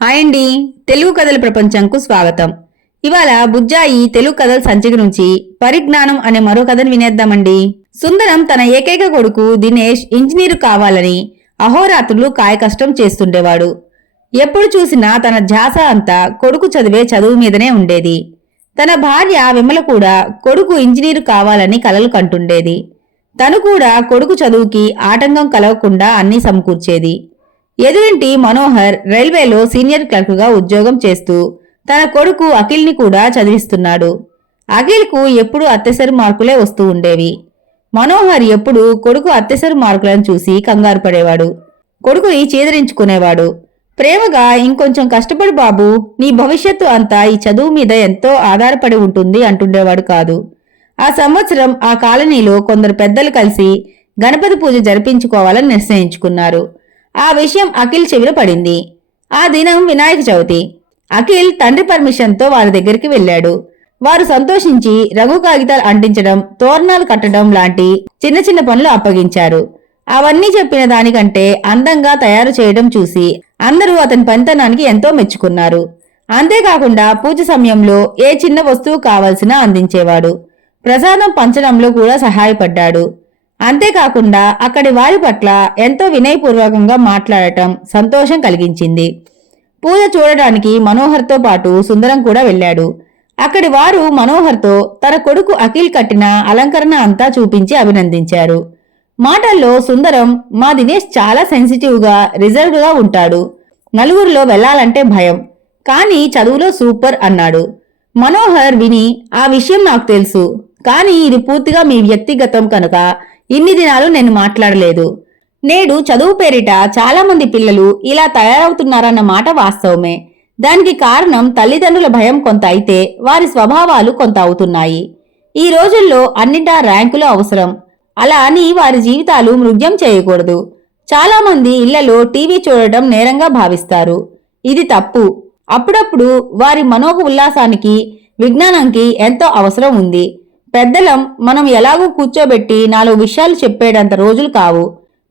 Hi అండి. తెలుగు కథల ప్రపంచంకు స్వాగతం. ఇవాళ బుజ్జాయి తెలుగు కథల సంచిక నుంచి పరిజ్ఞానం అనే మరో కథను వినేద్దామండి. సుందరం తన ఏకైక కొడుకు దినేష్ ఇంజనీరు కావాలని అహోరాత్రులు కాయకష్టం చేస్తుండేవాడు. ఎప్పుడు చూసినా తన ధ్యాస అంతా కొడుకు చదివే చదువు మీదనే ఉండేది. తన భార్య విమల కూడా కొడుకు ఇంజనీరు కావాలని కలలు కంటుండేది. తను కూడా కొడుకు చదువుకి ఆటంకం కలగకుండా అన్నీ సమకూర్చేది. ఎదురింటి మనోహర్ రైల్వేలో సీనియర్ క్లర్క్గా ఉద్యోగం చేస్తూ తన కొడుకు అఖిల్ని కూడా చదివిస్తున్నాడు. అఖిల్కు ఎప్పుడూ అత్యసరి మార్కులే వస్తూ ఉండేవి. మనోహర్ ఎప్పుడూ కొడుకు అత్యసరి మార్కులను చూసి కంగారు పడేవాడు. కొడుకుని చీదరించుకునేవాడు. ప్రేమగా ఇంకొంచెం కష్టపడు బాబు, నీ భవిష్యత్తు అంతా ఈ చదువు మీద ఎంతో ఆధారపడి ఉంటుంది అంటుండేవాడు కాదు. ఆ సంవత్సరం ఆ కాలనీలో కొందరు పెద్దలు కలిసి గణపతి పూజ జరిపించుకోవాలని నిశ్చయించుకున్నారు. ఆ విషయం అఖిల్ చెవిన పడింది. ఆ దినం వినాయక చవితి. అఖిల్ తండ్రి పర్మిషన్తో వారి దగ్గరికి వెళ్లాడు. వారు సంతోషించి రంగు కాగితాలు అంటించడం, తోరణాలు కట్టడం లాంటి చిన్న చిన్న పనులు అప్పగించారు. అవన్నీ చెప్పిన దానికంటే అందంగా తయారు చేయడం చూసి అందరూ అతని పనితనానికి ఎంతో మెచ్చుకున్నారు. అంతేకాకుండా పూజ సమయంలో ఏ చిన్న వస్తువు కావలసినా అందించేవాడు. ప్రసాదం పంచడంలో కూడా సహాయపడ్డాడు. అంతేకాకుండా అక్కడి వారి పట్ల ఎంతో వినయపూర్వకంగా మాట్లాడటం సంతోషం కలిగించింది. పూజ చూడటానికి మనోహర్తో పాటు సుందరం కూడా వెళ్లాడు. అక్కడి వారు మనోహర్తో తన కొడుకు అఖిల్ కట్టిన అలంకరణ అంతా చూపించి అభినందించారు. మాటల్లో సుందరం, మా దినేష్ చాలా సెన్సిటివ్గా రిజర్వ్గా ఉంటాడు, నలుగురిలో వెళ్లాలంటే భయం, కానీ చదువులో సూపర్ అన్నాడు. మనోహర్ విని, ఆ విషయం నాకు తెలుసు, కానీ ఇది పూర్తిగా మీ వ్యక్తిగతం కనుక ఇన్ని దినాలు నేను మాట్లాడలేదు. నేడు చదువు పేరిట చాలా మంది పిల్లలు ఇలా తయారవుతున్నారన్న మాట వాస్తవమే. దానికి కారణం తల్లిదండ్రుల భయం కొంత అయితే వారి స్వభావాలు కొంత అవుతున్నాయి. ఈ రోజుల్లో అన్నిటా ర్యాంకులు అవసరం. అలా అని వారి జీవితాలు మృగ్యం చేయకూడదు. చాలా మంది ఇళ్లలో టీవీ చూడటం నేరంగా భావిస్తారు. ఇది తప్పు. అప్పుడప్పుడు వారి మనోహ ఉల్లాసానికి, విజ్ఞానంకి ఎంతో అవసరం ఉంది. పెద్దలం మనం ఎలాగో కూర్చోబెట్టి 4 విషయాలు చెప్పేటంత రోజులు కావు.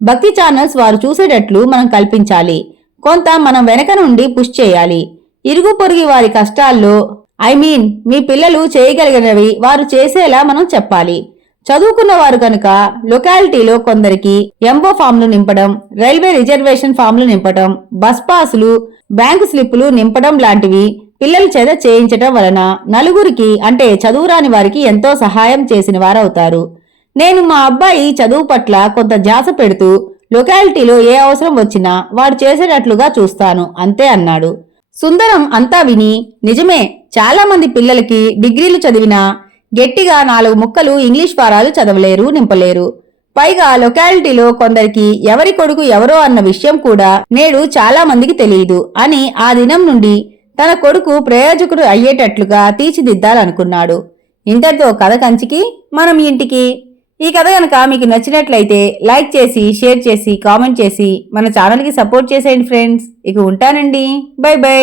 భక్తి ఛానల్స్ వారు చూసేటట్లు మనం కల్పించాలి. కొంత మనం వెనక నుండి పుష్ చేయాలి. ఇరుగు పొరుగు వారి కష్టాల్లో మీ పిల్లలు చేయగలిగినవి వారు చేసేలా మనం చెప్పాలి. చదువుకున్న వారు కనుక లొకాలిటీలో కొందరికి ఎంబో ఫామ్లు నింపడం, రైల్వే రిజర్వేషన్ ఫామ్లు నింపడం, బస్ పాసులు, బ్యాంకు స్లిప్పులు నింపడం లాంటివి పిల్లల చేత చేయించటం వలన నలుగురికి, అంటే చదువురాని వారికి ఎంతో సహాయం చేసిన వారవుతారు. నేను మా అబ్బాయి చదువు పట్ల కొంత ధ్యాస పెడుతూ లొకాలిటీలో ఏ అవసరం వచ్చినా వాడు చేసేటట్లుగా చూస్తాను అంతే అన్నాడు. సుందరం అంతా విని, నిజమే, చాలా మంది పిల్లలకి డిగ్రీలు చదివినా గట్టిగా 4 ముక్కలు ఇంగ్లీష్ పారాలు చదవలేరు, నింపలేరు. పైగా లొకాలిటీలో కొందరికి ఎవరి కొడుకు ఎవరో అన్న విషయం కూడా నేడు చాలా మందికి తెలియదు అని ఆ దినం నుండి తన కొడుకు ప్రయోజకుడు అయ్యేటట్లుగా తీర్చిదిద్దాలనుకున్నాడు. ఇంతటితో కథ కంచికి మనం ఇంటికి. ఈ కథ కనుక మీకు నచ్చినట్లయితే లైక్ చేసి, షేర్ చేసి, కామెంట్ చేసి మన ఛానల్కి సపోర్ట్ చేసేయండి ఫ్రెండ్స్. ఇక ఉంటానండి. By by.